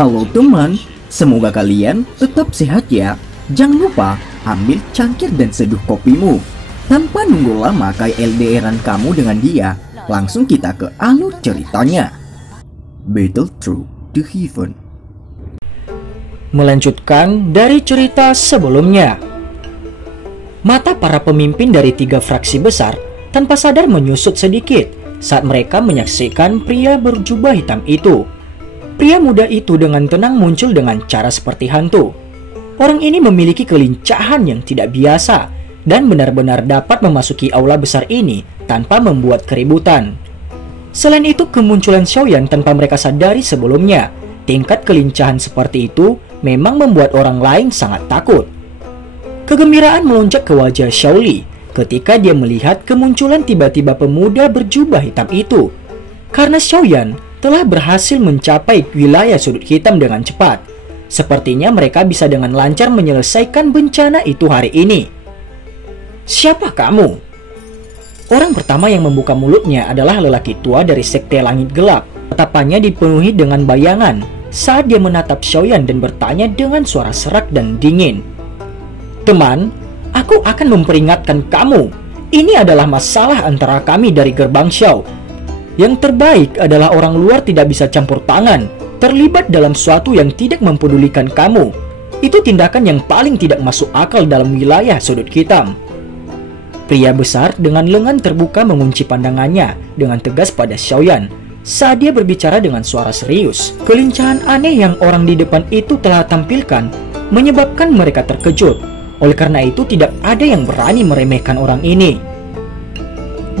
Halo teman, semoga kalian tetap sehat ya. Jangan lupa ambil cangkir dan seduh kopimu. Tanpa nunggu lama kayak LDRan kamu dengan dia, langsung kita ke alur ceritanya. Battle Through the Heaven. Melanjutkan dari cerita sebelumnya, mata para pemimpin dari 3 fraksi besar tanpa sadar menyusut sedikit saat mereka menyaksikan pria berjubah hitam itu. Pria muda itu dengan tenang muncul dengan cara seperti hantu. Orang ini memiliki kelincahan yang tidak biasa dan benar-benar dapat memasuki aula besar ini tanpa membuat keributan. Selain itu, kemunculan Xiaoyan tanpa mereka sadari sebelumnya, tingkat kelincahan seperti itu memang membuat orang lain sangat takut. Kegembiraan melonjak ke wajah Xiaoli ketika dia melihat kemunculan tiba-tiba pemuda berjubah hitam itu. Karena Xiaoyan telah berhasil mencapai wilayah sudut hitam dengan cepat, sepertinya mereka bisa dengan lancar menyelesaikan bencana itu hari ini. Siapa kamu? Orang pertama yang membuka mulutnya adalah lelaki tua dari sekte langit gelap. Tatapannya dipenuhi dengan bayangan saat dia menatap Xiaoyan dan bertanya dengan suara serak dan dingin. Teman, aku akan memperingatkan kamu. Ini adalah masalah antara kami dari gerbang Xiao. Yang terbaik adalah orang luar tidak bisa campur tangan, terlibat dalam sesuatu yang tidak mempedulikan kamu. Itu tindakan yang paling tidak masuk akal dalam wilayah sudut hitam. Pria besar dengan lengan terbuka mengunci pandangannya dengan tegas pada Xiaoyan saat dia berbicara dengan suara serius. Kelincahan aneh yang orang di depan itu telah tampilkan menyebabkan mereka terkejut. Oleh karena itu tidak ada yang berani meremehkan orang ini.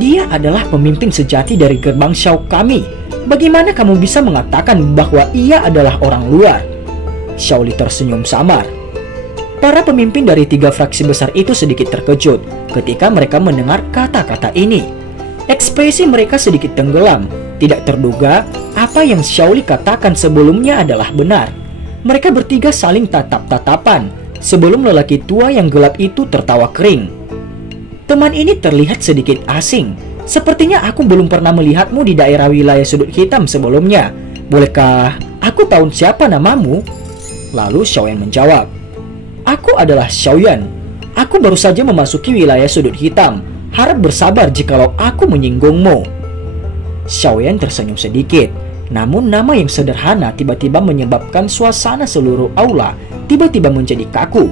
Dia adalah pemimpin sejati dari gerbang Xiao kami. Bagaimana kamu bisa mengatakan bahwa ia adalah orang luar? Xiaoli tersenyum samar. Para pemimpin dari 3 fraksi besar itu sedikit terkejut ketika mereka mendengar kata-kata ini. Ekspresi mereka sedikit tenggelam. Tidak terduga apa yang Xiaoli katakan sebelumnya adalah benar. Mereka bertiga saling tatap-tatapan sebelum lelaki tua yang gelap itu tertawa kering. Teman ini terlihat sedikit asing. Sepertinya aku belum pernah melihatmu di daerah wilayah sudut hitam sebelumnya. Bolehkah aku tahu siapa namamu? Lalu Xiaoyan menjawab, aku adalah Xiaoyan. Aku baru saja memasuki wilayah sudut hitam. Harap bersabar jikalau aku menyinggungmu. Xiaoyan tersenyum sedikit. Namun nama yang sederhana tiba-tiba menyebabkan suasana seluruh aula tiba-tiba menjadi kaku.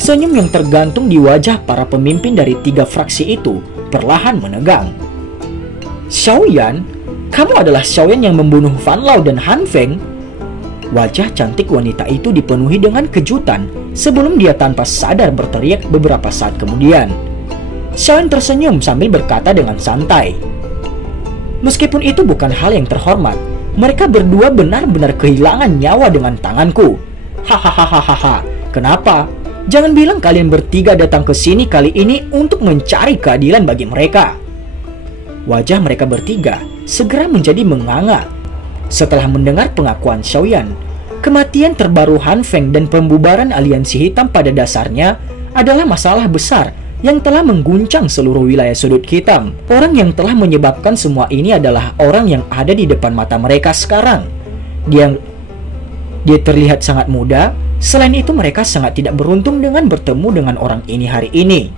Senyum yang tergantung di wajah para pemimpin dari 3 fraksi itu perlahan menegang. Xiaoyan, kamu adalah Xiaoyan yang membunuh Fan Lao dan Han Feng? Wajah cantik wanita itu dipenuhi dengan kejutan sebelum dia tanpa sadar berteriak beberapa saat kemudian. Xiaoyan tersenyum sambil berkata dengan santai, meskipun itu bukan hal yang terhormat, mereka berdua benar-benar kehilangan nyawa dengan tanganku. Hahaha, kenapa? Jangan bilang kalian bertiga datang ke sini kali ini untuk mencari keadilan bagi mereka. Wajah mereka bertiga segera menjadi menganga setelah mendengar pengakuan Xiaoyan. Kematian terbaru Han Feng dan pembubaran aliansi hitam pada dasarnya adalah masalah besar yang telah mengguncang seluruh wilayah sudut hitam. Orang yang telah menyebabkan semua ini adalah orang yang ada di depan mata mereka sekarang. Dia terlihat sangat muda. Selain itu mereka sangat tidak beruntung dengan bertemu dengan orang ini hari ini.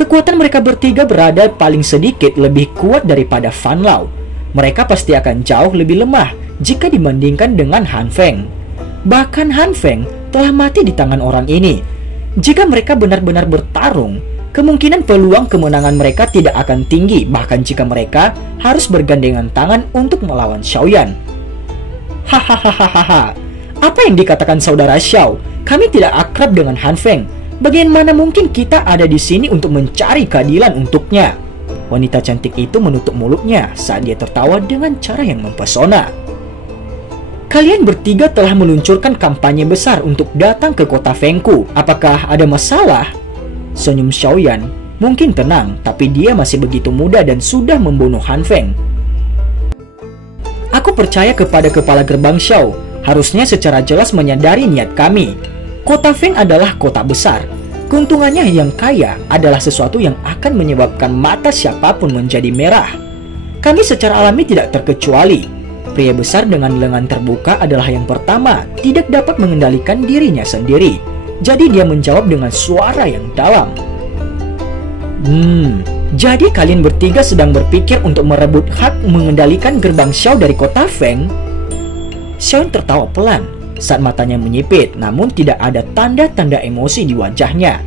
Kekuatan mereka bertiga berada paling sedikit lebih kuat daripada Fan Lao. Mereka pasti akan jauh lebih lemah jika dibandingkan dengan Han Feng. Bahkan Han Feng telah mati di tangan orang ini. Jika mereka benar-benar bertarung, kemungkinan peluang kemenangan mereka tidak akan tinggi, bahkan jika mereka harus bergandengan tangan untuk melawan Xiaoyan. Hahaha, apa yang dikatakan saudara Xiao? Kami tidak akrab dengan Han Feng. Bagaimana mungkin kita ada di sini untuk mencari keadilan untuknya? Wanita cantik itu menutup mulutnya saat dia tertawa dengan cara yang mempesona. Kalian bertiga telah meluncurkan kampanye besar untuk datang ke kota Fengku. Apakah ada masalah? Senyum Xiaoyan mungkin tenang, tapi dia masih begitu muda dan sudah membunuh Han Feng. Aku percaya kepada kepala gerbang Xiao. Harusnya secara jelas menyadari niat kami. Kota Feng adalah kota besar. Keuntungannya yang kaya adalah sesuatu yang akan menyebabkan mata siapapun menjadi merah. Kami secara alami tidak terkecuali. Pria besar dengan lengan terbuka adalah yang pertama tidak dapat mengendalikan dirinya sendiri. Jadi dia menjawab dengan suara yang dalam. Jadi kalian bertiga sedang berpikir untuk merebut hak mengendalikan gerbang Xiao dari kota Feng? Xiao tertawa pelan saat matanya menyipit, namun tidak ada tanda-tanda emosi di wajahnya.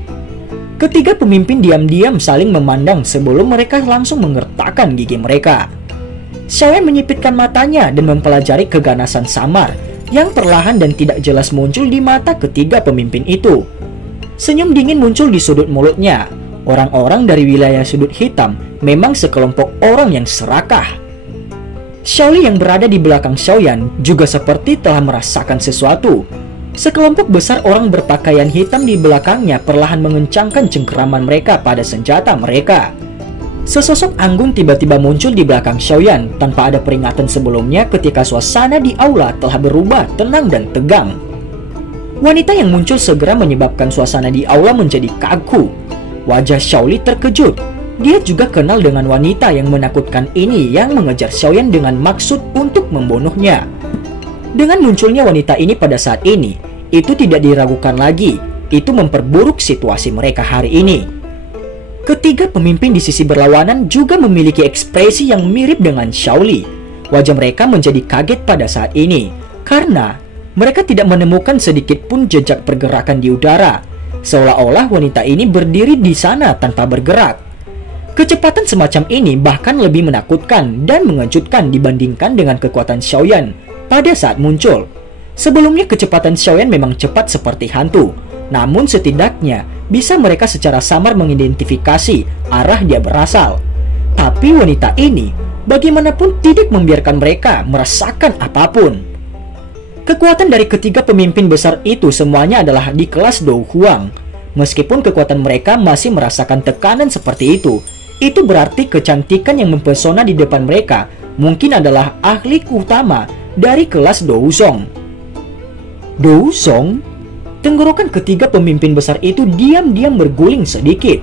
Ketiga pemimpin diam-diam saling memandang sebelum mereka langsung mengertakkan gigi mereka. Xiao menyipitkan matanya dan mempelajari keganasan samar yang perlahan dan tidak jelas muncul di mata ketiga pemimpin itu. Senyum dingin muncul di sudut mulutnya. Orang-orang dari wilayah sudut hitam memang sekelompok orang yang serakah. Xiaoli yang berada di belakang Xiaoyan juga seperti telah merasakan sesuatu. Sekelompok besar orang berpakaian hitam di belakangnya perlahan mengencangkan cengkeraman mereka pada senjata mereka. Sesosok anggun tiba-tiba muncul di belakang Xiaoyan tanpa ada peringatan sebelumnya ketika suasana di aula telah berubah tenang dan tegang. Wanita yang muncul segera menyebabkan suasana di aula menjadi kaku. Wajah Xiaoli terkejut. Dia juga kenal dengan wanita yang menakutkan ini yang mengejar Xiaoyan dengan maksud untuk membunuhnya. Dengan munculnya wanita ini pada saat ini, itu tidak diragukan lagi. Itu memperburuk situasi mereka hari ini. Ketiga pemimpin di sisi berlawanan juga memiliki ekspresi yang mirip dengan Xiaoli. Wajah mereka menjadi kaget pada saat ini, karena mereka tidak menemukan sedikit pun jejak pergerakan di udara. Seolah-olah wanita ini berdiri di sana tanpa bergerak. Kecepatan semacam ini bahkan lebih menakutkan dan mengejutkan dibandingkan dengan kekuatan Xiaoyan pada saat muncul. Sebelumnya kecepatan Xiaoyan memang cepat seperti hantu, namun setidaknya bisa mereka secara samar mengidentifikasi arah dia berasal. Tapi wanita ini bagaimanapun tidak membiarkan mereka merasakan apapun. Kekuatan dari ketiga pemimpin besar itu semuanya adalah di kelas Dou Huang. Meskipun kekuatan mereka masih merasakan tekanan seperti itu berarti kecantikan yang mempesona di depan mereka mungkin adalah ahli utama dari kelas Dou Zong. Dou Zong? Tenggorokan ketiga pemimpin besar itu diam-diam berguling sedikit.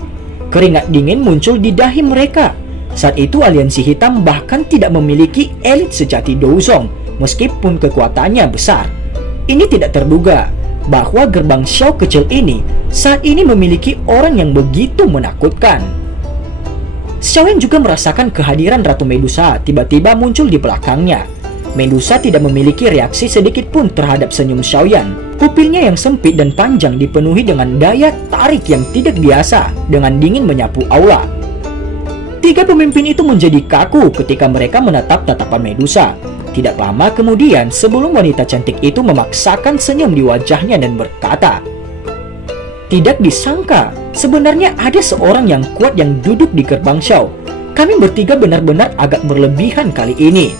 Keringat dingin muncul di dahi mereka. Saat itu aliansi hitam bahkan tidak memiliki elit sejati Dou Zong, meskipun kekuatannya besar. Ini tidak terduga bahwa gerbang Xiao kecil ini saat ini memiliki orang yang begitu menakutkan. Xiaoyan juga merasakan kehadiran Ratu Medusa tiba-tiba muncul di belakangnya. Medusa tidak memiliki reaksi sedikit pun terhadap senyum Xiaoyan. Pupilnya yang sempit dan panjang dipenuhi dengan daya tarik yang tidak biasa dengan dingin menyapu aula. Tiga pemimpin itu menjadi kaku ketika mereka menatap tatapan Medusa. Tidak lama kemudian sebelum wanita cantik itu memaksakan senyum di wajahnya dan berkata, "Tidak disangka, sebenarnya ada seorang yang kuat yang duduk di gerbang Xiao. Kami bertiga benar-benar agak berlebihan kali ini."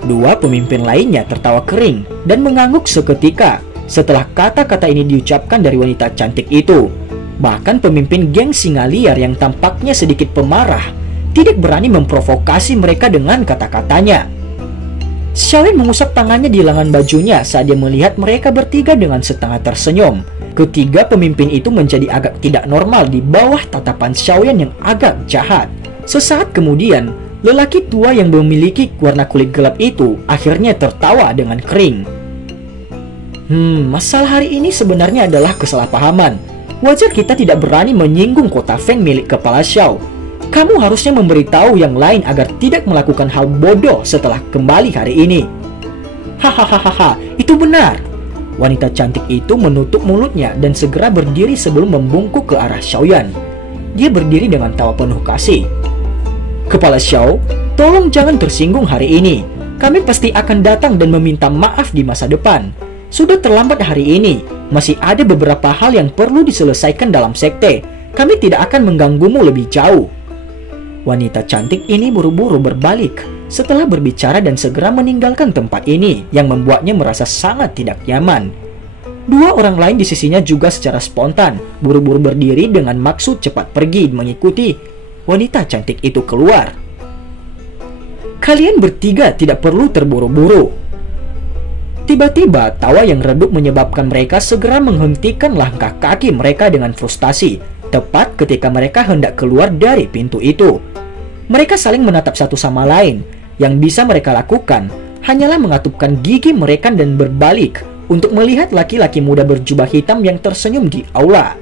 Dua pemimpin lainnya tertawa kering dan mengangguk seketika setelah kata-kata ini diucapkan dari wanita cantik itu. Bahkan pemimpin geng singa liar yang tampaknya sedikit pemarah tidak berani memprovokasi mereka dengan kata-katanya. Xiaoyan mengusap tangannya di lengan bajunya saat dia melihat mereka bertiga dengan setengah tersenyum. Ketiga pemimpin itu menjadi agak tidak normal di bawah tatapan Xiaoyan yang agak jahat. Sesaat kemudian, lelaki tua yang memiliki warna kulit gelap itu akhirnya tertawa dengan kering. Masalah hari ini sebenarnya adalah kesalahpahaman. Wajar kita tidak berani menyinggung kota Feng milik kepala Xiao. Kamu harusnya memberitahu yang lain agar tidak melakukan hal bodoh setelah kembali hari ini. Hahaha, itu benar. Wanita cantik itu menutup mulutnya dan segera berdiri sebelum membungkuk ke arah Xiaoyan. Dia berdiri dengan tawa penuh kasih. Kepala Xiao, tolong jangan tersinggung hari ini. Kami pasti akan datang dan meminta maaf di masa depan. Sudah terlambat hari ini. Masih ada beberapa hal yang perlu diselesaikan dalam sekte. Kami tidak akan mengganggumu lebih jauh. Wanita cantik ini buru-buru berbalik setelah berbicara dan segera meninggalkan tempat ini yang membuatnya merasa sangat tidak nyaman. Dua orang lain di sisinya juga secara spontan buru-buru berdiri dengan maksud cepat pergi mengikuti wanita cantik itu keluar. Kalian bertiga tidak perlu terburu-buru. Tiba-tiba tawa yang redup menyebabkan mereka segera menghentikan langkah kaki mereka dengan frustasi, tepat ketika mereka hendak keluar dari pintu itu. Mereka saling menatap satu sama lain, Yang bisa mereka lakukan hanyalah mengatupkan gigi mereka dan berbalik untuk melihat laki-laki muda berjubah hitam yang tersenyum di aula.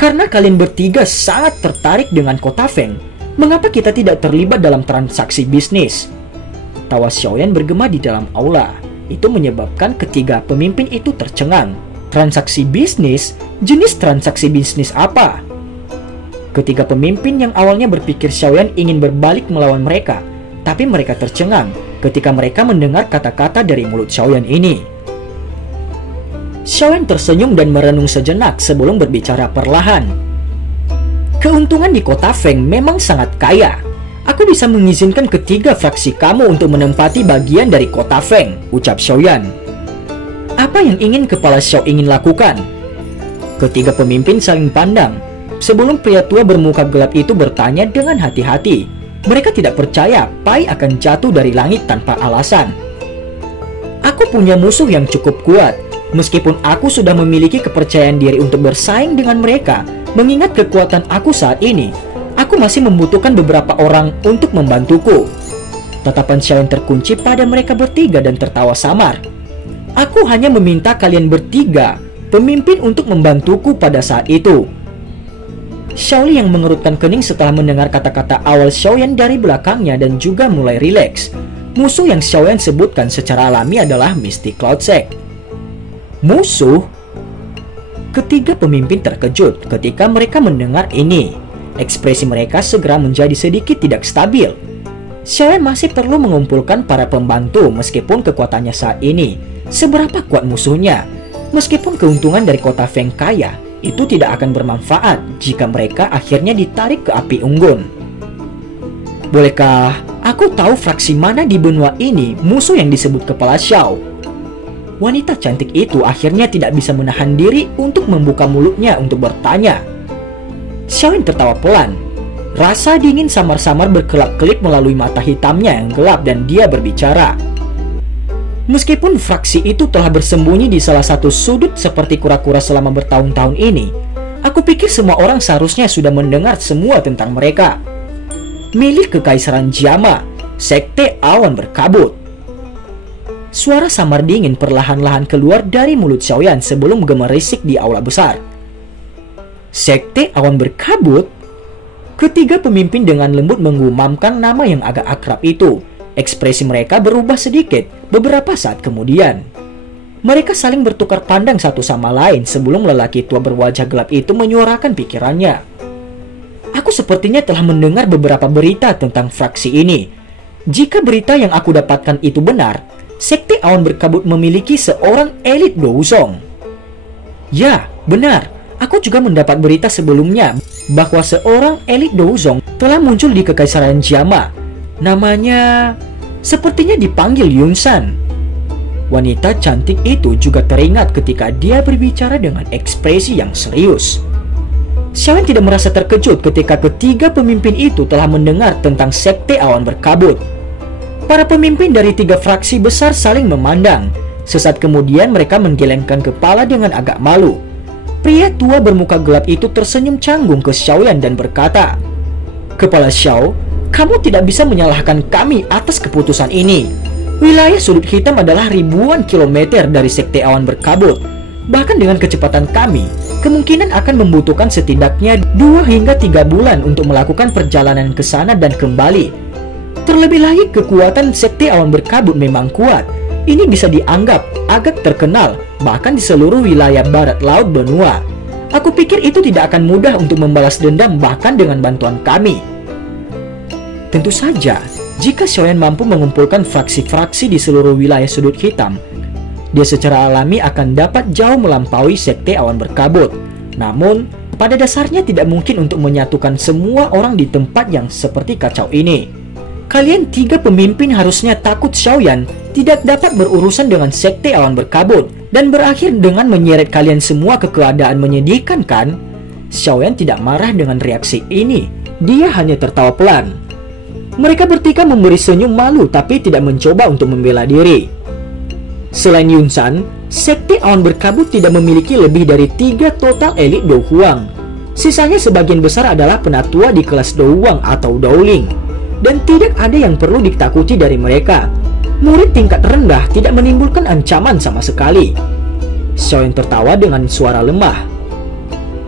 Karena kalian bertiga sangat tertarik dengan Kota Feng, mengapa kita tidak terlibat dalam transaksi bisnis? Tawa Xiaoyan bergema di dalam aula. Itu menyebabkan ketiga pemimpin itu tercengang. Transaksi bisnis? Jenis transaksi bisnis apa? Ketiga pemimpin yang awalnya berpikir Xiaoyan ingin berbalik melawan mereka, tapi mereka tercengang ketika mereka mendengar kata-kata dari mulut Xiaoyan ini. Xiaoyan tersenyum dan merenung sejenak sebelum berbicara perlahan. Keuntungan di Kota Feng memang sangat kaya. Aku bisa mengizinkan ketiga fraksi kamu untuk menempati bagian dari Kota Feng, ucap Xiaoyan. Apa yang ingin kepala Xiao ingin lakukan? Ketiga pemimpin saling pandang sebelum pria tua bermuka gelap itu bertanya dengan hati-hati. Mereka tidak percaya Pai akan jatuh dari langit tanpa alasan. Aku punya musuh yang cukup kuat. Meskipun aku sudah memiliki kepercayaan diri untuk bersaing dengan mereka, mengingat kekuatan aku saat ini, aku masih membutuhkan beberapa orang untuk membantuku. Tatapan Xiaoyan terkunci pada mereka bertiga dan tertawa samar. Aku hanya meminta kalian bertiga, pemimpin, untuk membantuku pada saat itu. Xiaoli yang mengerutkan kening setelah mendengar kata-kata awal Xiaoyan dari belakangnya dan juga mulai rileks. Musuh yang Xiaoyan sebutkan secara alami adalah Mystic Cloud Sect. Musuh? Ketiga pemimpin terkejut ketika mereka mendengar ini. Ekspresi mereka segera menjadi sedikit tidak stabil. Xiaoyan masih perlu mengumpulkan para pembantu meskipun kekuatannya saat ini. Seberapa kuat musuhnya? Meskipun keuntungan dari Kota Feng kaya, itu tidak akan bermanfaat jika mereka akhirnya ditarik ke api unggun. Bolehkah aku tahu fraksi mana di benua ini musuh yang disebut kepala Xiao? Wanita cantik itu akhirnya tidak bisa menahan diri untuk membuka mulutnya untuk bertanya. Xiaoyan tertawa pelan. Rasa dingin samar-samar berkelap-kelip melalui mata hitamnya yang gelap dan dia berbicara. Meskipun fraksi itu telah bersembunyi di salah satu sudut seperti kura-kura selama bertahun-tahun ini, aku pikir semua orang seharusnya sudah mendengar semua tentang mereka. Milik Kekaisaran Jiama, Sekte Awan Berkabut. Suara samar dingin perlahan-lahan keluar dari mulut Xiaoyan sebelum gemerisik di aula besar. Sekte Awan Berkabut? Ketiga pemimpin dengan lembut menggumamkan nama yang agak akrab itu. Ekspresi mereka berubah sedikit beberapa saat kemudian. Mereka saling bertukar pandang satu sama lain sebelum lelaki tua berwajah gelap itu menyuarakan pikirannya. Aku sepertinya telah mendengar beberapa berita tentang fraksi ini. Jika berita yang aku dapatkan itu benar, Sekte Awan Berkabut memiliki seorang elit Douzong. Ya, benar. Aku juga mendapat berita sebelumnya bahwa seorang elit Douzong telah muncul di Kekaisaran Jiama. Namanya sepertinya dipanggil Yunsan. Wanita cantik itu juga teringat ketika dia berbicara dengan ekspresi yang serius. Xiaoyan tidak merasa terkejut ketika ketiga pemimpin itu telah mendengar tentang Sekte Awan Berkabut. Para pemimpin dari tiga fraksi besar saling memandang. Sesaat kemudian mereka menggelengkan kepala dengan agak malu. Pria tua bermuka gelap itu tersenyum canggung ke Xiaoyan dan berkata, "Kepala Xiao, kamu tidak bisa menyalahkan kami atas keputusan ini. Wilayah sudut hitam adalah ribuan kilometer dari Sekte Awan Berkabut. Bahkan dengan kecepatan kami, kemungkinan akan membutuhkan setidaknya 2 hingga 3 bulan untuk melakukan perjalanan ke sana dan kembali. Terlebih lagi kekuatan Sekte Awan Berkabut memang kuat. Ini bisa dianggap agak terkenal bahkan di seluruh wilayah barat laut benua. Aku pikir itu tidak akan mudah untuk membalas dendam bahkan dengan bantuan kami." Tentu saja, jika Xiaoyan mampu mengumpulkan fraksi-fraksi di seluruh wilayah sudut hitam, dia secara alami akan dapat jauh melampaui Sekte Awan Berkabut. Namun, pada dasarnya tidak mungkin untuk menyatukan semua orang di tempat yang seperti kacau ini. Kalian tiga pemimpin harusnya takut Xiaoyan tidak dapat berurusan dengan Sekte Awan Berkabut dan berakhir dengan menyeret kalian semua ke keadaan menyedihkan, kan? Xiaoyan tidak marah dengan reaksi ini. Dia hanya tertawa pelan. Mereka bertiga memberi senyum malu tapi tidak mencoba untuk membela diri. Selain Yunsan, Sekte Awan Berkabut tidak memiliki lebih dari 3 total elit Douhuang. Sisanya sebagian besar adalah penatua di kelas Douhuang atau Douling. dan tidak ada yang perlu ditakuti dari mereka. Murid tingkat rendah tidak menimbulkan ancaman sama sekali. Xiaoyan tertawa dengan suara lemah.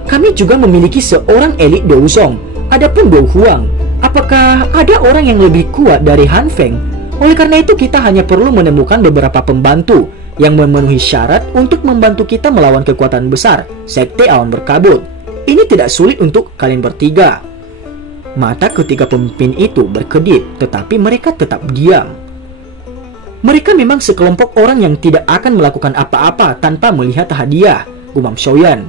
Kami juga memiliki seorang elit Douzong. Adapun Dou Huang, apakah ada orang yang lebih kuat dari Han Feng? Oleh karena itu kita hanya perlu menemukan beberapa pembantu yang memenuhi syarat untuk membantu kita melawan kekuatan besar Sekte Awan Berkabut. Ini tidak sulit untuk kalian bertiga. Mata ketiga pemimpin itu berkedip, tetapi mereka tetap diam. Mereka memang sekelompok orang yang tidak akan melakukan apa-apa tanpa melihat hadiah, gumam Xiaoyan.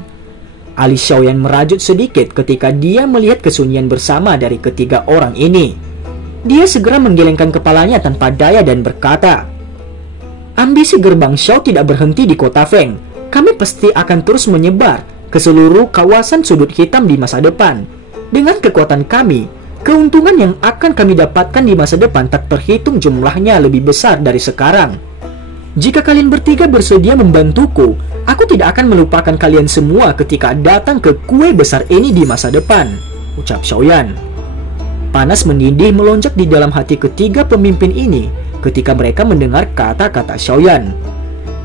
Alis Xiaoyan merajut sedikit ketika dia melihat kesunyian bersama dari ketiga orang ini. Dia segera menggelengkan kepalanya tanpa daya dan berkata, ambisi gerbang Xiao tidak berhenti di kota Feng. Kami pasti akan terus menyebar ke seluruh kawasan sudut hitam di masa depan. Dengan kekuatan kami, keuntungan yang akan kami dapatkan di masa depan tak terhitung jumlahnya lebih besar dari sekarang. Jika kalian bertiga bersedia membantuku, aku tidak akan melupakan kalian semua ketika datang ke kue besar ini di masa depan, ucap Xiaoyan. Panas mendidih melonjak di dalam hati ketiga pemimpin ini ketika mereka mendengar kata-kata Xiaoyan.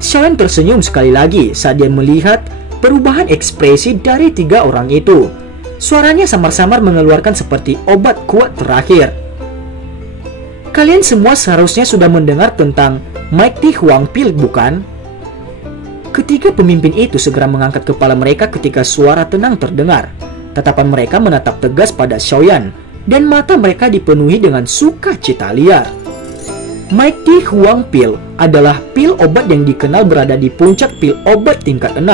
Xiaoyan tersenyum sekali lagi saat dia melihat perubahan ekspresi dari tiga orang itu. Suaranya samar-samar mengeluarkan seperti obat kuat terakhir. Kalian semua seharusnya sudah mendengar tentang Mighty Huang Pil, bukan? Ketiga pemimpin itu segera mengangkat kepala mereka ketika suara tenang terdengar. Tatapan mereka menatap tegas pada Xiaoyan, dan mata mereka dipenuhi dengan sukacita liar. Mighty Huang Pil adalah pil obat yang dikenal berada di puncak pil obat tingkat 6.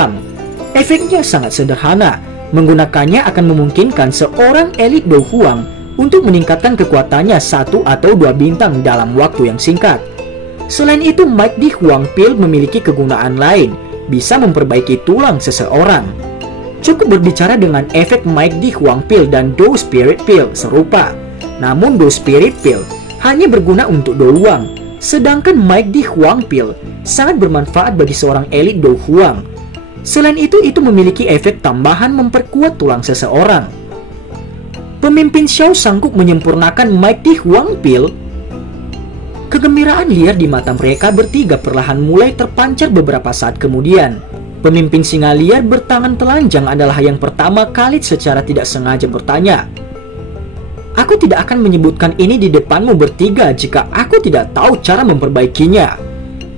Efeknya sangat sederhana. Menggunakannya akan memungkinkan seorang elit Dou Huang untuk meningkatkan kekuatannya 1 atau 2 bintang dalam waktu yang singkat. Selain itu, Mighty Huang Pil memiliki kegunaan lain, bisa memperbaiki tulang seseorang. Cukup berbicara dengan efek Mighty Huang Pil dan Dou Spirit Pil serupa. Namun Dou Spirit Pil hanya berguna untuk Dou Huang, sedangkan Mighty Huang Pil sangat bermanfaat bagi seorang elit Dou Huang. Selain itu memiliki efek tambahan memperkuat tulang seseorang. Pemimpin Xiao sanggup menyempurnakan Mighty Huang Pil. Kegembiraan liar di mata mereka bertiga perlahan mulai terpancar beberapa saat kemudian. Pemimpin singa liar bertangan telanjang adalah yang pertama kali secara tidak sengaja bertanya, aku tidak akan menyebutkan ini di depanmu bertiga jika aku tidak tahu cara memperbaikinya.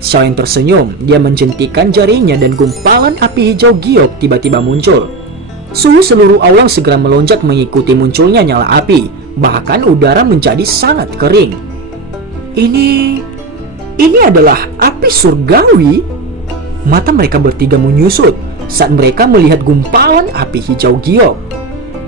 Xiaoyan tersenyum, dia menjentikan jarinya dan gumpalan api hijau giok tiba-tiba muncul. Suhu seluruh alam segera melonjak mengikuti munculnya nyala api, bahkan udara menjadi sangat kering. Ini adalah api surgawi? Mata mereka bertiga menyusut saat mereka melihat gumpalan api hijau giok.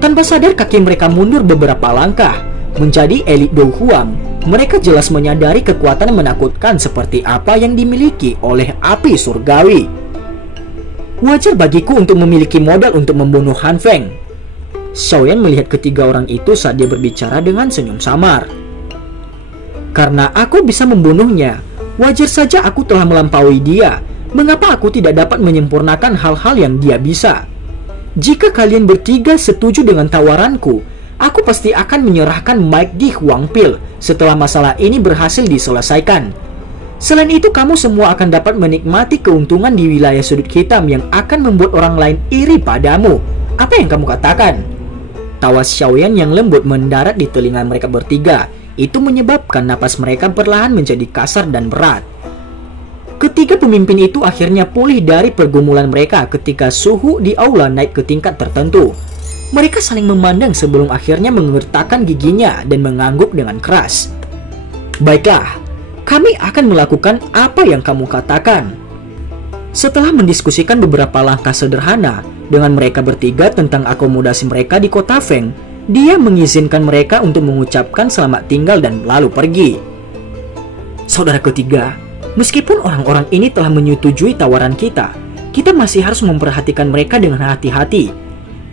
Tanpa sadar kaki mereka mundur beberapa langkah. Menjadi elit Dou Huang, mereka jelas menyadari kekuatan menakutkan seperti apa yang dimiliki oleh api surgawi. Wajar bagiku untuk memiliki modal untuk membunuh Han Feng. Xiaoyan melihat ketiga orang itu saat dia berbicara dengan senyum samar. Karena aku bisa membunuhnya, wajar saja aku telah melampaui dia. Mengapa aku tidak dapat menyempurnakan hal-hal yang dia bisa? Jika kalian bertiga setuju dengan tawaranku, aku pasti akan menyerahkan Mighty Huang Pil setelah masalah ini berhasil diselesaikan. Selain itu, kamu semua akan dapat menikmati keuntungan di wilayah sudut hitam yang akan membuat orang lain iri padamu. Apa yang kamu katakan? Tawa Xiaoyan yang lembut mendarat di telinga mereka bertiga. Itu menyebabkan napas mereka perlahan menjadi kasar dan berat. Ketiga pemimpin itu akhirnya pulih dari pergumulan mereka ketika suhu di aula naik ke tingkat tertentu. Mereka saling memandang sebelum akhirnya mengertakkan giginya dan mengangguk dengan keras. Baiklah, kami akan melakukan apa yang kamu katakan. Setelah mendiskusikan beberapa langkah sederhana dengan mereka bertiga tentang akomodasi mereka di kota Feng, dia mengizinkan mereka untuk mengucapkan selamat tinggal dan lalu pergi. Saudara ketiga, meskipun orang-orang ini telah menyetujui tawaran kita masih harus memperhatikan mereka dengan hati-hati.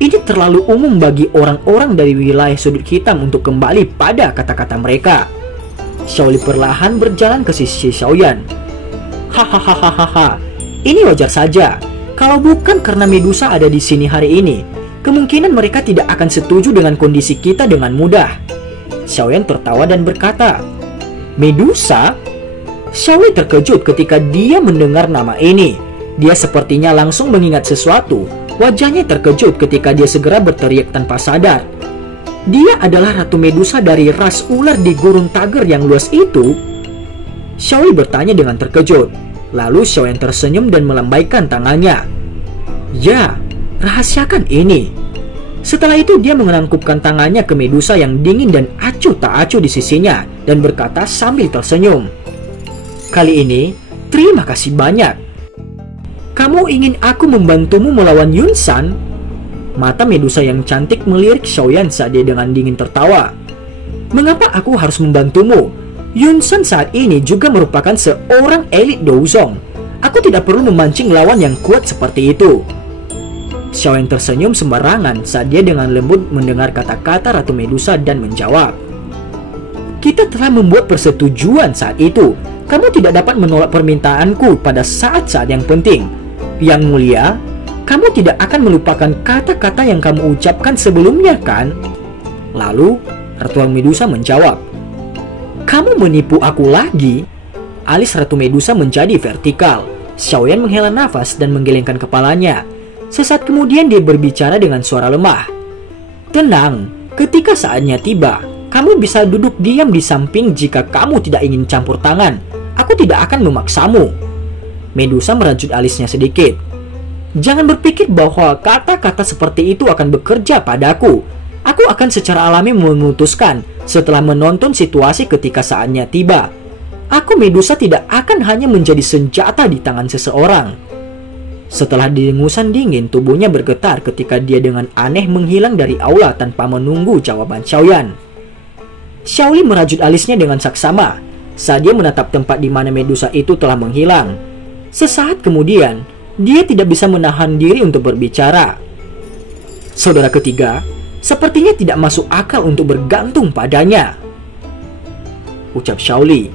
Ini terlalu umum bagi orang-orang dari wilayah sudut hitam untuk kembali pada kata-kata mereka. Xiaoli perlahan berjalan ke sisi Xiaoyan. Hahaha, ini wajar saja. Kalau bukan karena Medusa ada di sini hari ini, kemungkinan mereka tidak akan setuju dengan kondisi kita dengan mudah. Xiaoyan tertawa dan berkata, "Medusa?" Xiaoli terkejut ketika dia mendengar nama ini. Dia sepertinya langsung mengingat sesuatu. Wajahnya terkejut ketika dia segera berteriak tanpa sadar. Dia adalah Ratu Medusa dari ras ular di gurun Tager yang luas itu? Xiaoli bertanya dengan terkejut. Lalu Xiaoyan tersenyum dan melambaikan tangannya. "Ya, rahasiakan ini." Setelah itu dia menangkupkan tangannya ke Medusa yang dingin dan acuh tak acuh di sisinya dan berkata sambil tersenyum, "Kali ini, terima kasih banyak. Kamu ingin aku membantumu melawan Yunsan?" Mata Medusa yang cantik melirik Xiaoyan saat dia dengan dingin tertawa. "Mengapa aku harus membantumu? Yunsan saat ini juga merupakan seorang elit Douzong. Aku tidak perlu memancing lawan yang kuat seperti itu." Xiaoyan tersenyum sembarangan saat dia dengan lembut mendengar kata-kata Ratu Medusa dan menjawab, "Kita telah membuat persetujuan saat itu. Kamu tidak dapat menolak permintaanku pada saat-saat yang penting. Yang mulia, kamu tidak akan melupakan kata-kata yang kamu ucapkan sebelumnya, kan?" Lalu, Ratu Medusa menjawab, "Kamu menipu aku lagi?" Alis Ratu Medusa menjadi vertikal. Xiaoyan menghela nafas dan menggelengkan kepalanya. Sesaat kemudian dia berbicara dengan suara lemah. "Tenang, ketika saatnya tiba, kamu bisa duduk diam di samping jika kamu tidak ingin campur tangan. Aku tidak akan memaksamu." Medusa merajut alisnya sedikit. "Jangan berpikir bahwa kata-kata seperti itu akan bekerja padaku. Aku akan secara alami memutuskan setelah menonton situasi ketika saatnya tiba. Aku Medusa tidak akan hanya menjadi senjata di tangan seseorang." Setelah dengusan dingin, tubuhnya bergetar ketika dia dengan aneh menghilang dari aula tanpa menunggu jawaban Xiaoyan. Xiaoli merajut alisnya dengan saksama saat dia menatap tempat di mana Medusa itu telah menghilang. Sesaat kemudian, dia tidak bisa menahan diri untuk berbicara. "Saudara ketiga, sepertinya tidak masuk akal untuk bergantung padanya," ucap Xiaoli.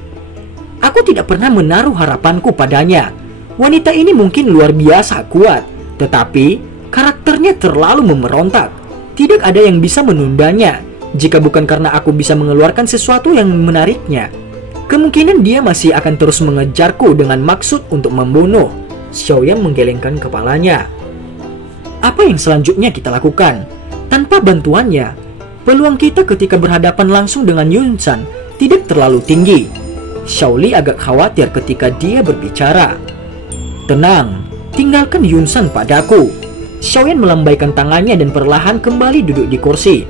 "Aku tidak pernah menaruh harapanku padanya. Wanita ini mungkin luar biasa kuat, tetapi karakternya terlalu memberontak. Tidak ada yang bisa menundanya. Jika bukan karena aku bisa mengeluarkan sesuatu yang menariknya, kemungkinan dia masih akan terus mengejarku dengan maksud untuk membunuh." Xiaoyan menggelengkan kepalanya. "Apa yang selanjutnya kita lakukan? Tanpa bantuannya, peluang kita ketika berhadapan langsung dengan Yunsan tidak terlalu tinggi." Xiaoli agak khawatir ketika dia berbicara. "Tenang, tinggalkan Yunsan padaku." Xiaoyan melambaikan tangannya dan perlahan kembali duduk di kursi.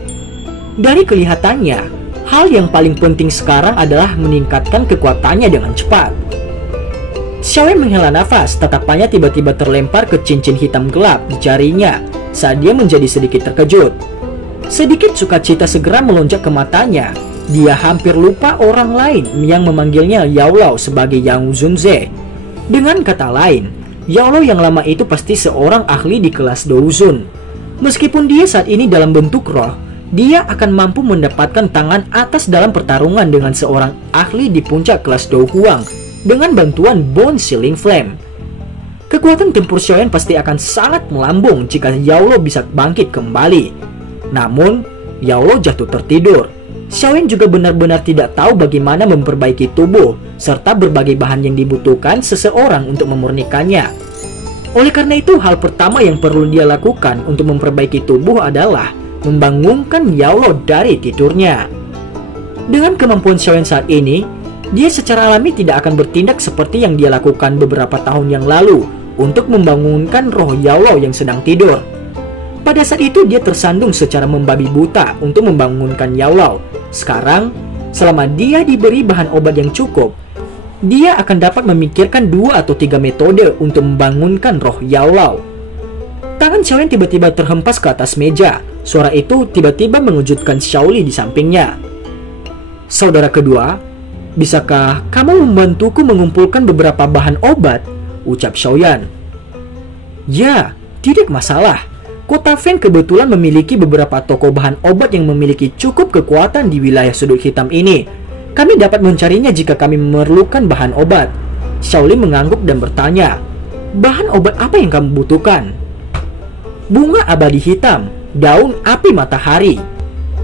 Dari kelihatannya, hal yang paling penting sekarang adalah meningkatkan kekuatannya dengan cepat. Xiaoyan menghela nafas, tatapannya tiba-tiba terlempar ke cincin hitam gelap di jarinya saat dia menjadi sedikit terkejut. Sedikit sukacita segera melonjak ke matanya. Dia hampir lupa orang lain yang memanggilnya Yaolao sebagai Yang Zunze. Dengan kata lain, Yaolao yang lama itu pasti seorang ahli di kelas Douzun. Meskipun dia saat ini dalam bentuk roh, dia akan mampu mendapatkan tangan atas dalam pertarungan dengan seorang ahli di puncak kelas Douhuang dengan bantuan Bone Sealing Flame. Kekuatan tempur Xiaoyan pasti akan sangat melambung jika Yaolao bisa bangkit kembali. Namun, Yaolao jatuh tertidur. Xiaoyan juga benar-benar tidak tahu bagaimana memperbaiki tubuh serta berbagai bahan yang dibutuhkan seseorang untuk memurnikannya. Oleh karena itu, hal pertama yang perlu dia lakukan untuk memperbaiki tubuh adalah membangunkan Yaolao dari tidurnya. Dengan kemampuan Xiaoyan saat ini, dia secara alami tidak akan bertindak seperti yang dia lakukan beberapa tahun yang lalu untuk membangunkan roh Yaolao yang sedang tidur. Pada saat itu dia tersandung secara membabi buta untuk membangunkan Yaolao. Sekarang, selama dia diberi bahan obat yang cukup, dia akan dapat memikirkan 2 atau 3 metode untuk membangunkan roh Yaolao. Tangan Xiaoyan tiba-tiba terhempas ke atas meja. Suara itu tiba-tiba mengejutkan Xiaoli di sampingnya. "Saudara kedua, bisakah kamu membantuku mengumpulkan beberapa bahan obat?" ucap Xiaoyan. "Ya, tidak masalah. Kota Feng kebetulan memiliki beberapa toko bahan obat yang memiliki cukup kekuatan di wilayah sudut hitam ini. Kami dapat mencarinya jika kami memerlukan bahan obat." Xiaoli mengangguk dan bertanya, "Bahan obat apa yang kamu butuhkan?" "Bunga abadi hitam, daun api matahari,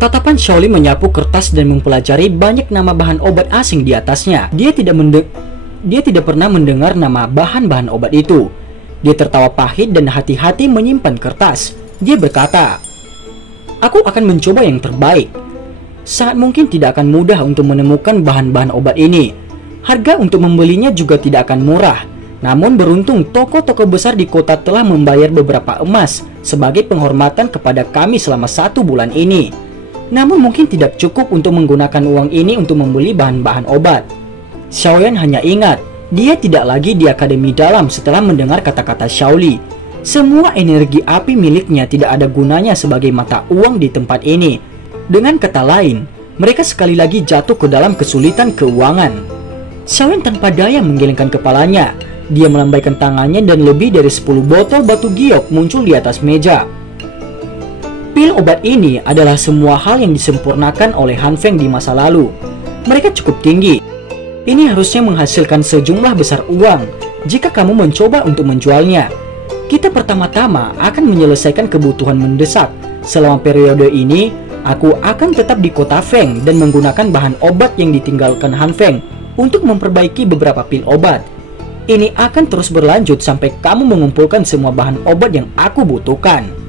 Tatapan Xiaoli menyapu kertas dan mempelajari banyak nama bahan obat asing di atasnya. Dia tidak pernah mendengar nama bahan-bahan obat itu. Dia tertawa pahit dan hati-hati menyimpan kertas. Dia berkata, "Aku akan mencoba yang terbaik. Sangat mungkin tidak akan mudah untuk menemukan bahan-bahan obat ini. Harga untuk membelinya juga tidak akan murah. Namun beruntung toko-toko besar di kota telah membayar beberapa emas sebagai penghormatan kepada kami selama 1 bulan ini. Namun mungkin tidak cukup untuk menggunakan uang ini untuk membeli bahan-bahan obat." Xiaoyan hanya ingat, dia tidak lagi di akademi dalam setelah mendengar kata-kata Xiaoli. Semua energi api miliknya tidak ada gunanya sebagai mata uang di tempat ini. Dengan kata lain, mereka sekali lagi jatuh ke dalam kesulitan keuangan. Xiaoyan tanpa daya menggelengkan kepalanya. Dia melambaikan tangannya dan lebih dari 10 botol batu giok muncul di atas meja. Pil obat ini adalah semua hal yang disempurnakan oleh Han Feng di masa lalu. Mereka cukup tinggi. Ini harusnya menghasilkan sejumlah besar uang jika kamu mencoba untuk menjualnya. Kita pertama-tama akan menyelesaikan kebutuhan mendesak. Selama periode ini, aku akan tetap di kota Feng dan menggunakan bahan obat yang ditinggalkan Han Feng untuk memperbaiki beberapa pil obat. Ini akan terus berlanjut sampai kamu mengumpulkan semua bahan obat yang aku butuhkan.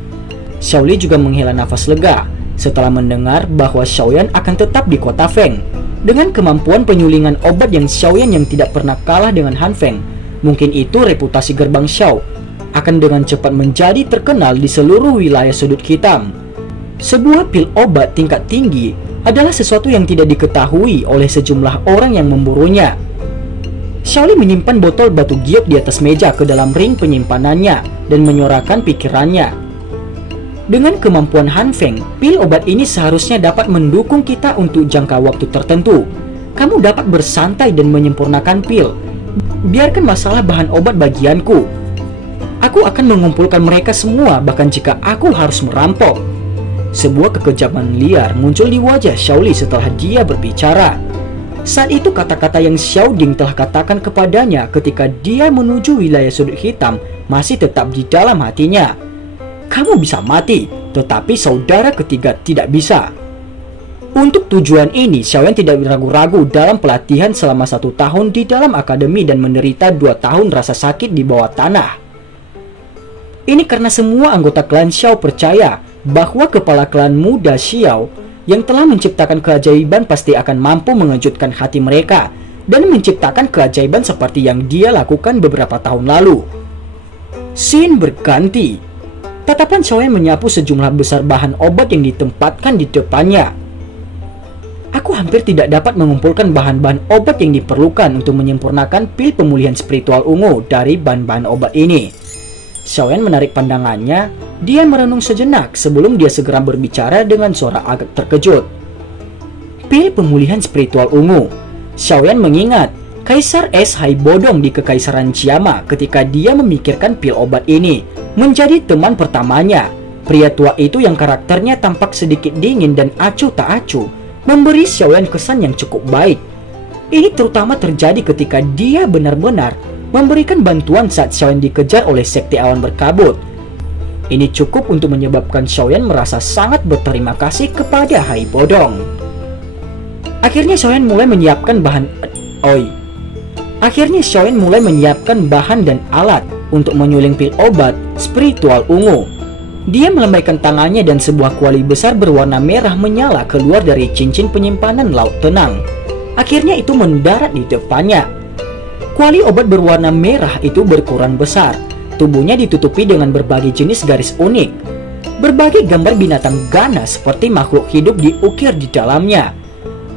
Xiaoli juga menghela nafas lega setelah mendengar bahwa Xiaoyan akan tetap di kota Feng. Dengan kemampuan penyulingan obat yang Xiaoyan yang tidak pernah kalah dengan Han Feng, mungkin itu reputasi gerbang Xiao akan dengan cepat menjadi terkenal di seluruh wilayah sudut hitam. Sebuah pil obat tingkat tinggi adalah sesuatu yang tidak diketahui oleh sejumlah orang yang memburunya. Xiaoli menyimpan botol batu giok di atas meja ke dalam ring penyimpanannya dan menyorakan pikirannya. Dengan kemampuan Han Feng, pil obat ini seharusnya dapat mendukung kita untuk jangka waktu tertentu. Kamu dapat bersantai dan menyempurnakan pil. Biarkan masalah bahan obat bagianku. Aku akan mengumpulkan mereka semua bahkan jika aku harus merampok. Sebuah kekejaman liar muncul di wajah Xiaoli setelah dia berbicara. Saat itu kata-kata yang Xiao Ding telah katakan kepadanya ketika dia menuju wilayah sudut hitam masih tetap di dalam hatinya. Kamu bisa mati, tetapi saudara ketiga tidak bisa. Untuk tujuan ini, Xiaoyan tidak ragu-ragu dalam pelatihan selama 1 tahun di dalam akademi dan menderita 2 tahun rasa sakit di bawah tanah. Ini karena semua anggota klan Xiao percaya bahwa kepala klan muda Xiao yang telah menciptakan keajaiban pasti akan mampu mengejutkan hati mereka dan menciptakan keajaiban seperti yang dia lakukan beberapa tahun lalu. Scene berganti. Tatapan Xiaoyan menyapu sejumlah besar bahan obat yang ditempatkan di depannya. Aku hampir tidak dapat mengumpulkan bahan-bahan obat yang diperlukan untuk menyempurnakan pil pemulihan spiritual ungu dari bahan-bahan obat ini. Xiaoyan menarik pandangannya. Dia merenung sejenak sebelum dia segera berbicara dengan suara agak terkejut. Pil pemulihan spiritual ungu. Xiaoyan mengingat Kaisar Es Hai Bodong di Kekaisaran Chiama ketika dia memikirkan pil obat ini menjadi teman pertamanya. Pria tua itu yang karakternya tampak sedikit dingin dan acuh tak acuh memberi Xiaoyan kesan yang cukup baik. Ini terutama terjadi ketika dia benar-benar memberikan bantuan saat Xiaoyan dikejar oleh sekte awan berkabut. Ini cukup untuk menyebabkan Xiaoyan merasa sangat berterima kasih kepada Hai Bodong. Akhirnya Xiaoyan mulai menyiapkan bahan dan alat untuk menyuling pil obat spiritual ungu. Dia melambaikan tangannya dan sebuah kuali besar berwarna merah menyala keluar dari cincin penyimpanan laut tenang. Akhirnya itu mendarat di depannya. Kuali obat berwarna merah itu berukuran besar. Tubuhnya ditutupi dengan berbagai jenis garis unik. Berbagai gambar binatang ganas seperti makhluk hidup diukir di dalamnya.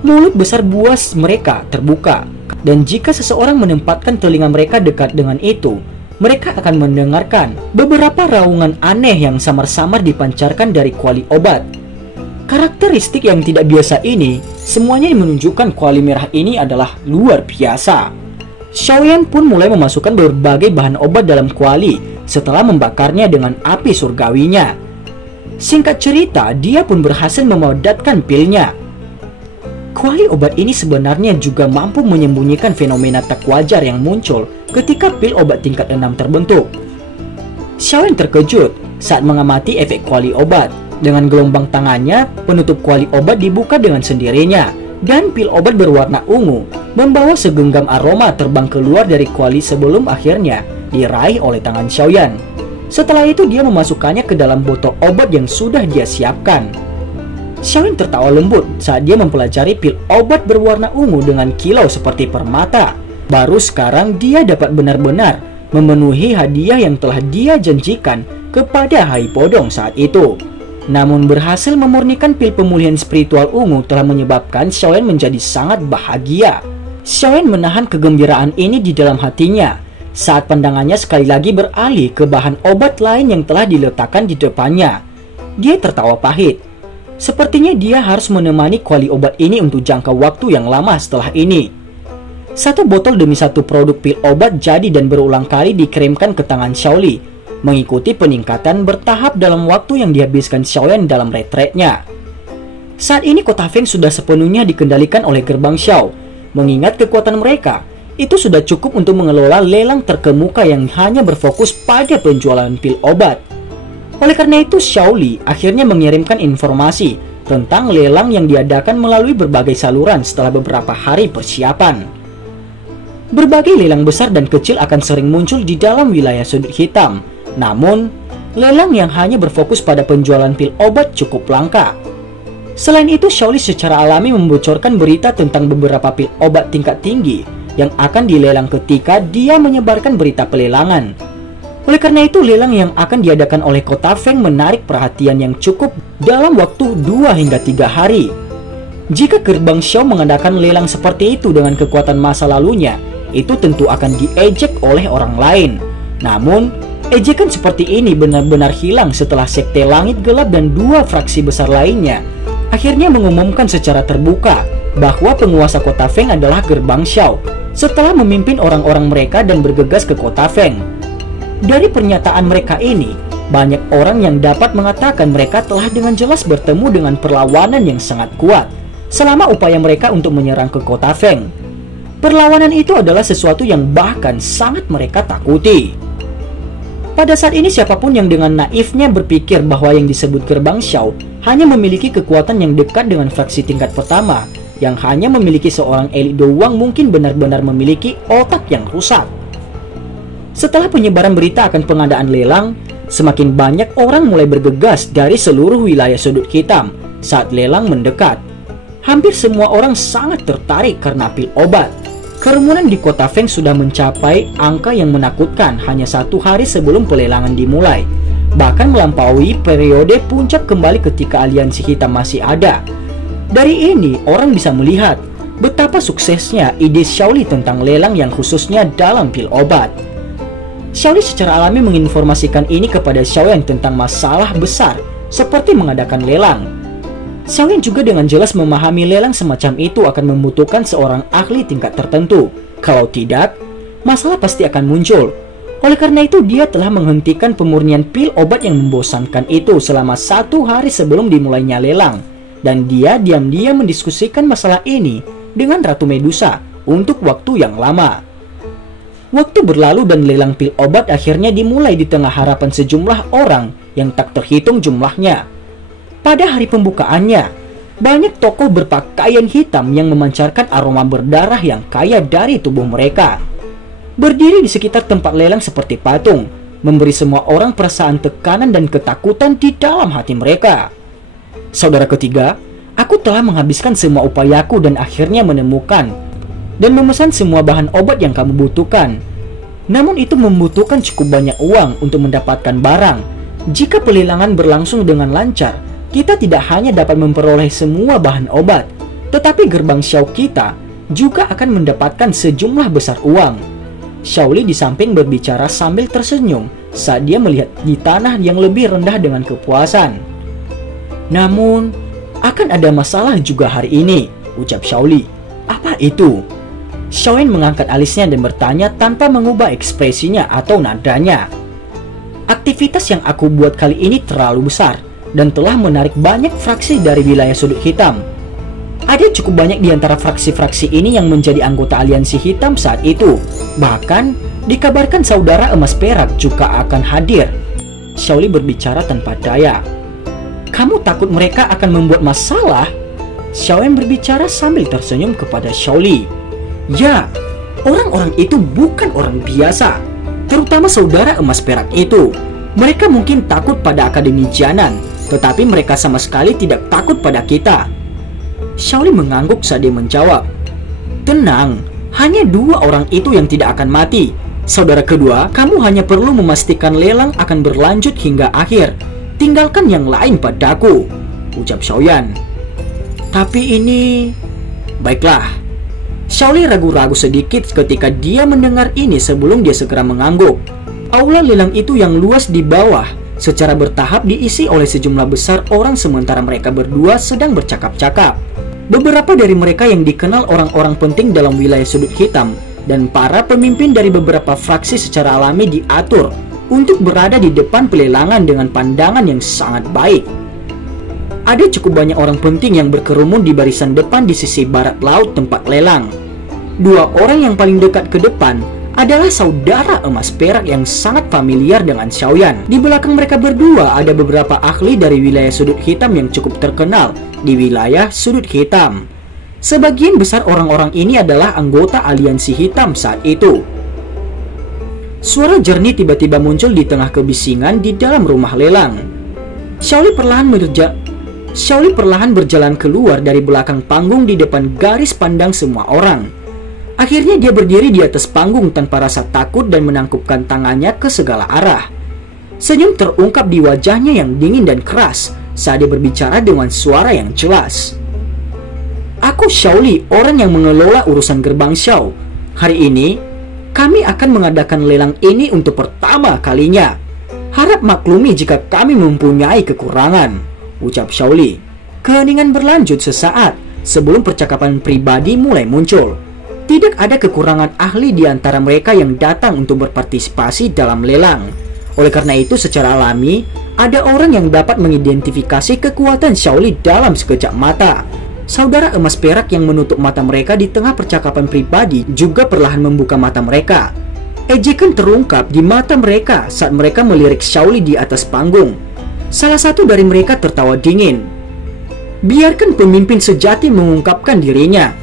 Mulut besar buas mereka terbuka, dan jika seseorang menempatkan telinga mereka dekat dengan itu, mereka akan mendengarkan beberapa raungan aneh yang samar-samar dipancarkan dari kuali obat. Karakteristik yang tidak biasa ini, semuanya menunjukkan kuali merah ini adalah luar biasa. Xiaoyan pun mulai memasukkan berbagai bahan obat dalam kuali setelah membakarnya dengan api surgawinya. Singkat cerita, dia pun berhasil memadatkan pilnya. Kuali obat ini sebenarnya juga mampu menyembunyikan fenomena tak wajar yang muncul ketika pil obat tingkat 6 terbentuk. Xiaoyan terkejut saat mengamati efek kuali obat. Dengan gelombang tangannya, penutup kuali obat dibuka dengan sendirinya, dan pil obat berwarna ungu membawa segenggam aroma terbang keluar dari kuali sebelum akhirnya diraih oleh tangan Xiaoyan. Setelah itu dia memasukkannya ke dalam botol obat yang sudah dia siapkan. Xiaoyan tertawa lembut saat dia mempelajari pil obat berwarna ungu dengan kilau seperti permata. Baru sekarang dia dapat benar-benar memenuhi hadiah yang telah dia janjikan kepada Hai Podong saat itu. Namun berhasil memurnikan pil pemulihan spiritual ungu telah menyebabkan Xiaoyan menjadi sangat bahagia. Xiaoyan menahan kegembiraan ini di dalam hatinya saat pandangannya sekali lagi beralih ke bahan obat lain yang telah diletakkan di depannya. Dia tertawa pahit. Sepertinya dia harus menemani kuali obat ini untuk jangka waktu yang lama setelah ini. Satu botol demi satu produk pil obat jadi dan berulang kali dikirimkan ke tangan Xiaoli, mengikuti peningkatan bertahap dalam waktu yang dihabiskan Xiaoyan dalam retretnya. Saat ini kota Feng sudah sepenuhnya dikendalikan oleh gerbang Xiao. Mengingat kekuatan mereka, itu sudah cukup untuk mengelola lelang terkemuka yang hanya berfokus pada penjualan pil obat. Oleh karena itu, Xiaoli akhirnya mengirimkan informasi tentang lelang yang diadakan melalui berbagai saluran setelah beberapa hari persiapan. Berbagai lelang besar dan kecil akan sering muncul di dalam wilayah sudut hitam. Namun, lelang yang hanya berfokus pada penjualan pil obat cukup langka. Selain itu, Xiaoli secara alami membocorkan berita tentang beberapa pil obat tingkat tinggi yang akan dilelang ketika dia menyebarkan berita pelelangan. Oleh karena itu, lelang yang akan diadakan oleh kota Feng menarik perhatian yang cukup dalam waktu 2 hingga 3 hari. Jika gerbang Xiao mengadakan lelang seperti itu dengan kekuatan masa lalunya, itu tentu akan diejek oleh orang lain. Namun, ejekan seperti ini benar-benar hilang setelah Sekte Langit Gelap dan 2 fraksi besar lainnya akhirnya mengumumkan secara terbuka bahwa penguasa kota Feng adalah gerbang Xiao setelah memimpin orang-orang mereka dan bergegas ke kota Feng. Dari pernyataan mereka ini, banyak orang yang dapat mengatakan mereka telah dengan jelas bertemu dengan perlawanan yang sangat kuat selama upaya mereka untuk menyerang ke kota Feng. Perlawanan itu adalah sesuatu yang bahkan sangat mereka takuti. Pada saat ini, siapapun yang dengan naifnya berpikir bahwa yang disebut gerbang Xiao hanya memiliki kekuatan yang dekat dengan fraksi tingkat pertama, yang hanya memiliki seorang elit doang, mungkin benar-benar memiliki otak yang rusak. Setelah penyebaran berita akan pengadaan lelang, semakin banyak orang mulai bergegas dari seluruh wilayah sudut hitam saat lelang mendekat. Hampir semua orang sangat tertarik karena pil obat. Kerumunan di kota Feng sudah mencapai angka yang menakutkan hanya 1 hari sebelum pelelangan dimulai, bahkan melampaui periode puncak kembali ketika aliansi hitam masih ada. Dari ini, orang bisa melihat betapa suksesnya ide Xiaoli tentang lelang yang khususnya dalam pil obat. Xiaoli secara alami menginformasikan ini kepada Xiaoyan tentang masalah besar seperti mengadakan lelang. Xiaoyan juga dengan jelas memahami lelang semacam itu akan membutuhkan seorang ahli tingkat tertentu. Kalau tidak, masalah pasti akan muncul. Oleh karena itu, dia telah menghentikan pemurnian pil obat yang membosankan itu selama 1 hari sebelum dimulainya lelang. Dan dia diam-diam mendiskusikan masalah ini dengan Ratu Medusa untuk waktu yang lama. Waktu berlalu dan lelang pil obat akhirnya dimulai di tengah harapan sejumlah orang yang tak terhitung jumlahnya. Pada hari pembukaannya, banyak tokoh berpakaian hitam yang memancarkan aroma berdarah yang kaya dari tubuh mereka berdiri di sekitar tempat lelang seperti patung, memberi semua orang perasaan tekanan dan ketakutan di dalam hati mereka. Saudara ketiga, aku telah menghabiskan semua upayaku dan akhirnya menemukan dan memesan semua bahan obat yang kamu butuhkan. Namun itu membutuhkan cukup banyak uang untuk mendapatkan barang. Jika pelelangan berlangsung dengan lancar, kita tidak hanya dapat memperoleh semua bahan obat, tetapi gerbang Xiao kita juga akan mendapatkan sejumlah besar uang. Xiaoli di samping berbicara sambil tersenyum saat dia melihat di tanah yang lebih rendah dengan kepuasan. Namun, akan ada masalah juga hari ini, ucap Xiaoli. Apa itu? Xiaoyan mengangkat alisnya dan bertanya tanpa mengubah ekspresinya atau nadanya. Aktivitas yang aku buat kali ini terlalu besar dan telah menarik banyak fraksi dari wilayah sudut hitam. Ada cukup banyak di antara fraksi-fraksi ini yang menjadi anggota aliansi hitam saat itu. Bahkan, dikabarkan saudara emas perak juga akan hadir. Xiaoli berbicara tanpa daya. Kamu takut mereka akan membuat masalah? Xiaoyan berbicara sambil tersenyum kepada Xiaoli. Ya, orang-orang itu bukan orang biasa, terutama saudara emas perak itu. Mereka mungkin takut pada Akademi Jianan, tetapi mereka sama sekali tidak takut pada kita. Xiaoli mengangguk saat dia menjawab. Tenang, hanya 2 orang itu yang tidak akan mati. Saudara kedua, kamu hanya perlu memastikan lelang akan berlanjut hingga akhir. Tinggalkan yang lain padaku, ucap Xiaoyan. Tapi ini... Baiklah. Xiaoli ragu-ragu sedikit ketika dia mendengar ini sebelum dia segera mengangguk. Aula lelang itu yang luas di bawah secara bertahap diisi oleh sejumlah besar orang sementara mereka berdua sedang bercakap-cakap. Beberapa dari mereka yang dikenal orang-orang penting dalam wilayah sudut hitam dan para pemimpin dari beberapa fraksi secara alami diatur untuk berada di depan pelelangan dengan pandangan yang sangat baik. Ada cukup banyak orang penting yang berkerumun di barisan depan di sisi barat laut tempat lelang. 2 orang yang paling dekat ke depan adalah saudara emas perak yang sangat familiar dengan Xiaoyan. Di belakang mereka berdua ada beberapa ahli dari wilayah sudut hitam yang cukup terkenal di wilayah sudut hitam. Sebagian besar orang-orang ini adalah anggota aliansi hitam saat itu. Suara jernih tiba-tiba muncul di tengah kebisingan di dalam rumah lelang. Xiaoli perlahan berjalan keluar dari belakang panggung di depan garis pandang semua orang. Akhirnya dia berdiri di atas panggung tanpa rasa takut dan menangkupkan tangannya ke segala arah. Senyum terungkap di wajahnya yang dingin dan keras saat dia berbicara dengan suara yang jelas. Aku Xiaoli, orang yang mengelola urusan gerbang Xiao. Hari ini, kami akan mengadakan lelang ini untuk pertama kalinya. Harap maklumi jika kami mempunyai kekurangan, ucap Xiaoli. Keheningan berlanjut sesaat sebelum percakapan pribadi mulai muncul. Tidak ada kekurangan ahli di antara mereka yang datang untuk berpartisipasi dalam lelang. Oleh karena itu, secara alami, ada orang yang dapat mengidentifikasi kekuatan Xiaoli dalam sekejap mata. Saudara emas perak yang menutup mata mereka di tengah percakapan pribadi juga perlahan membuka mata mereka. Ejekan terungkap di mata mereka saat mereka melirik Xiaoli di atas panggung. Salah satu dari mereka tertawa dingin. Biarkan pemimpin sejati mengungkapkan dirinya.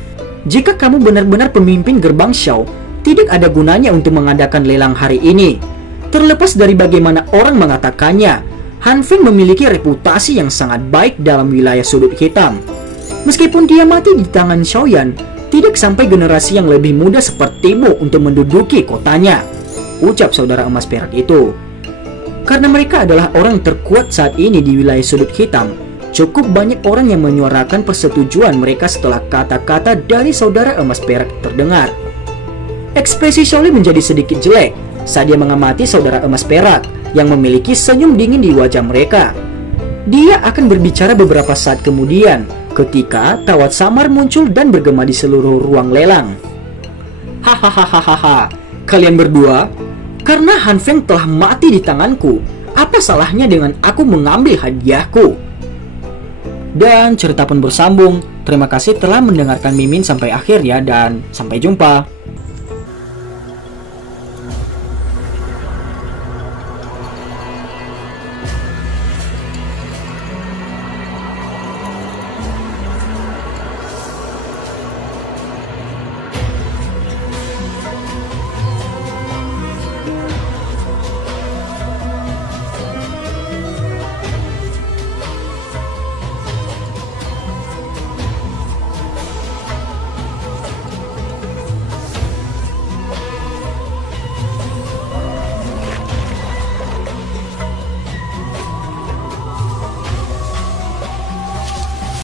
Jika kamu benar-benar pemimpin gerbang Xiao, tidak ada gunanya untuk mengadakan lelang hari ini. Terlepas dari bagaimana orang mengatakannya, Han Feng memiliki reputasi yang sangat baik dalam wilayah sudut hitam. Meskipun dia mati di tangan Xiaoyan, tidak sampai generasi yang lebih muda sepertimu untuk menduduki kotanya, ucap saudara emas perak itu. Karena mereka adalah orang terkuat saat ini di wilayah sudut hitam, cukup banyak orang yang menyuarakan persetujuan mereka setelah kata-kata dari saudara emas perak terdengar. Ekspresi Xiaoli menjadi sedikit jelek saat dia mengamati saudara emas perak yang memiliki senyum dingin di wajah mereka. Dia akan berbicara beberapa saat kemudian ketika tawat samar muncul dan bergema di seluruh ruang lelang. Hahaha, kalian berdua, karena Han Feng telah mati di tanganku, apa salahnya dengan aku mengambil hadiahku? Dan cerita pun bersambung. Terima kasih telah mendengarkan Mimin sampai akhir ya, dan sampai jumpa.